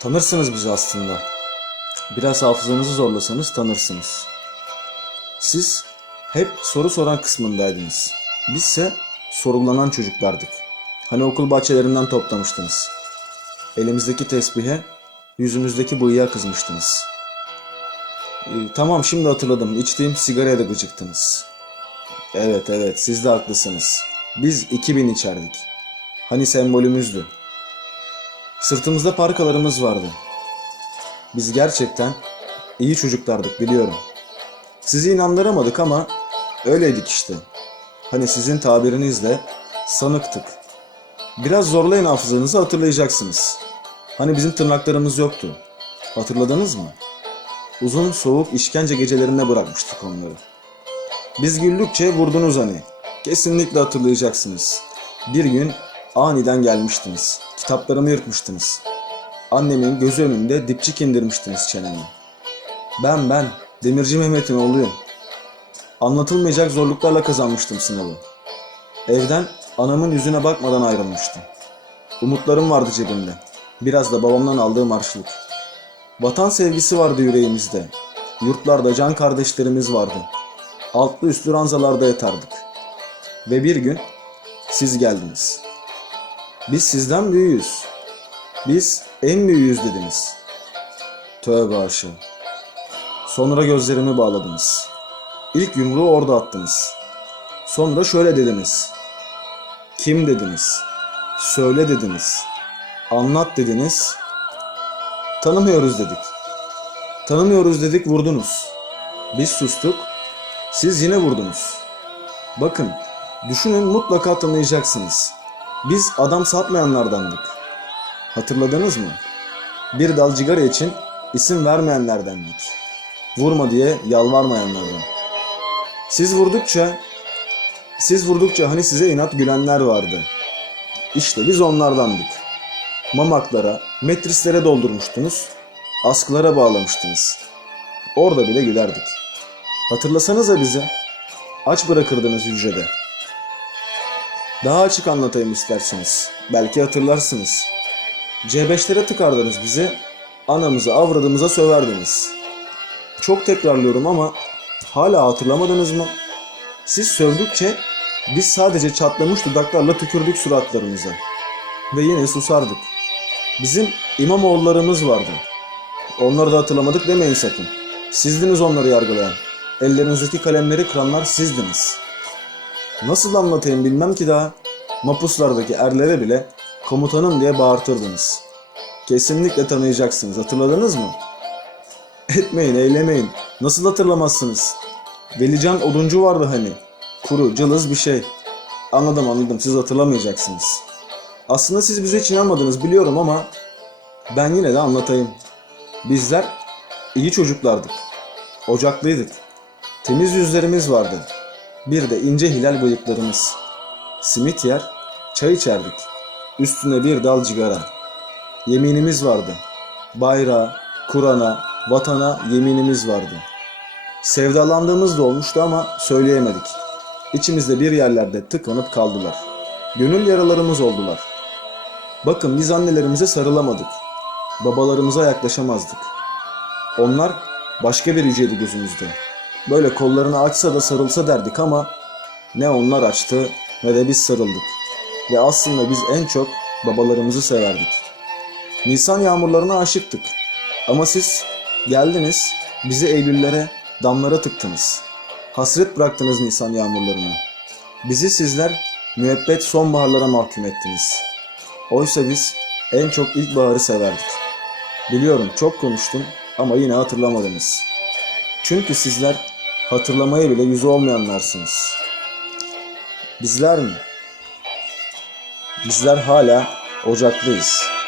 Tanırsınız bizi aslında. Biraz hafızanızı zorlasanız tanırsınız. Siz hep soru soran kısmındaydınız. Bizse sorgulanan çocuklardık. Hani okul bahçelerinden toplamıştınız. Elimizdeki tesbihe, yüzümüzdeki bıyığa kızmıştınız. Ee, tamam şimdi hatırladım. İçtiğim sigaraya da gıcıktınız. Evet evet siz de haklısınız. Biz 2000 içerdik. Hani sembolümüzdü. Sırtımızda parkalarımız vardı. Biz gerçekten iyi çocuklardık biliyorum. Sizi inandıramadık ama öyleydik işte. Hani sizin tabirinizle sanıktık. Biraz zorlayın hafızanızı hatırlayacaksınız. Hani bizim tırnaklarımız yoktu. Hatırladınız mı? Uzun soğuk işkence gecelerinde bırakmıştık onları. Biz güldükçe vurdunuz hani. Kesinlikle hatırlayacaksınız. Bir gün aniden gelmiştiniz. Kitaplarımı yırtmıştınız. Annemin gözü önünde dipçik indirmiştiniz çenemi. Ben ben Demirci Mehmet'in oğluyum. Anlatılmayacak zorluklarla kazanmıştım sınavı. Evden anamın yüzüne bakmadan ayrılmıştım. Umutlarım vardı cebimde. Biraz da babamdan aldığım harçlık. Vatan sevgisi vardı yüreğimizde. Yurtlarda can kardeşlerimiz vardı. Altlı üstlü ranzalarda yatardık. Ve bir gün siz geldiniz. Biz sizden büyüğüz. Biz en büyüğüz dediniz. Tövbe aşağı. Sonra gözlerimi bağladınız. İlk yumruğu orada attınız. Sonra şöyle dediniz. Kim dediniz? Söyle dediniz. Anlat dediniz. Tanımıyoruz dedik. Tanımıyoruz dedik vurdunuz. Biz sustuk. Siz yine vurdunuz. Bakın, düşünün mutlaka tanıyacaksınız. Biz adam satmayanlardandık. Hatırladınız mı? Bir dal cigara için isim vermeyenlerdendik. Vurma diye yalvarmayanlardan. Siz vurdukça, siz vurdukça hani size inat gülenler vardı. İşte biz onlardandık. Mamaklara, metrislere doldurmuştunuz, askılara bağlamıştınız. Orada bile gülerdik. Hatırlasanıza bizi. Aç bırakırdınız hücrede. Daha açık anlatayım isterseniz. Belki hatırlarsınız. C5'lere tıkardınız bizi. Anamızı avradımıza söverdiniz. Çok tekrarlıyorum ama hala hatırlamadınız mı? Siz sövdükçe biz sadece çatlamış dudaklarla tükürdük suratlarımıza. Ve yine susardık. Bizim imamoğullarımız vardı. Onları da hatırlamadık demeyin sakın. Sizdiniz onları yargılayan. Ellerinizdeki kalemleri kıranlar sizdiniz. Nasıl anlatayım bilmem ki daha. Mapuslardaki erlere bile komutanım diye bağırtırdınız. Kesinlikle tanıyacaksınız. Hatırladınız mı? Etmeyin, eylemeyin. Nasıl hatırlamazsınız? Velican Oduncu vardı hani. Kuru, cılız bir şey. Anladım anladım. Siz hatırlamayacaksınız. Aslında siz bize hiç inanmadınız biliyorum ama ben yine de anlatayım. Bizler iyi çocuklardık. Ocaklıydık. Temiz yüzlerimiz vardı. Bir de ince hilal bıyıklarımız. Simit yer, çay içerdik. Üstüne bir dal cigara. Yeminimiz vardı. Bayrağa, Kur'an'a, vatana yeminimiz vardı. Sevdalandığımız da olmuştu ama söyleyemedik. İçimizde bir yerlerde tıkanıp kaldılar. Gönül yaralarımız oldular. Bakın biz annelerimize sarılamadık. Babalarımıza yaklaşamazdık. Onlar başka bir yüceydi gözümüzde. Böyle kollarını açsa da sarılsa derdik ama ne onlar açtı ne de biz sarıldık. Ve aslında biz en çok babalarımızı severdik. Nisan yağmurlarına aşıktık. Ama siz geldiniz bizi Eylüllere, damlara tıktınız. Hasret bıraktınız Nisan yağmurlarını. Bizi sizler müebbet sonbaharlara mahkum ettiniz. Oysa biz en çok ilkbaharı severdik. Biliyorum çok konuştum ama yine hatırlamadınız. Çünkü sizler hatırlamaya bile yüzü olmayanlarsınız. Bizler mi? Bizler hala ocaklıyız.